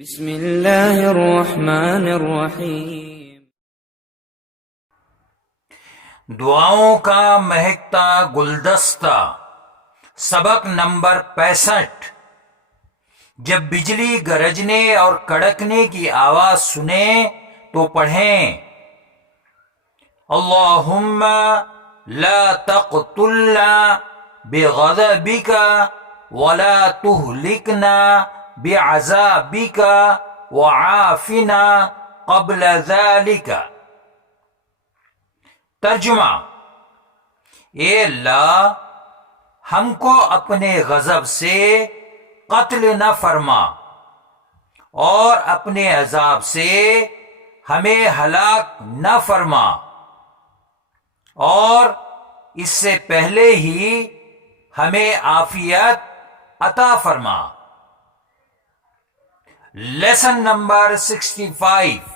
بسم اللہ الرحمن الرحیم۔ دعاؤں کا مہکتا گلدستہ، سبق نمبر 65۔ جب بجلی گرجنے اور کڑکنے کی آواز سنیں تو پڑھیں اللہم لا تقتلنا بغضبک ولا تہلکنا بعذابک وعافنا قبل ذلک۔ ترجمہ: اے اللہ، ہم کو اپنے غضب سے قتل نہ فرما اور اپنے عذاب سے ہمیں ہلاک نہ فرما، اور اس سے پہلے ہی ہمیں عافیت عطا فرما۔ Lesson number 65۔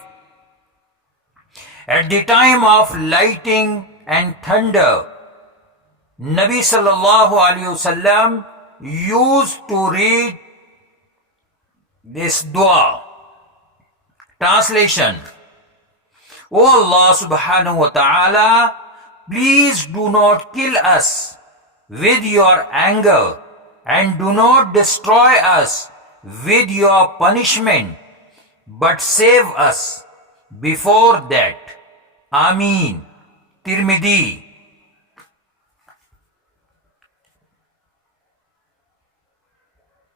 At the time of lightning and thunder, Nabi sallallahu alayhi wasallam used to read this dua. Translation: O Allah subhanahu wa ta'ala, please do not kill us with your anger and do not destroy us with your punishment, but save us before that. Ameen. Tirmidhi.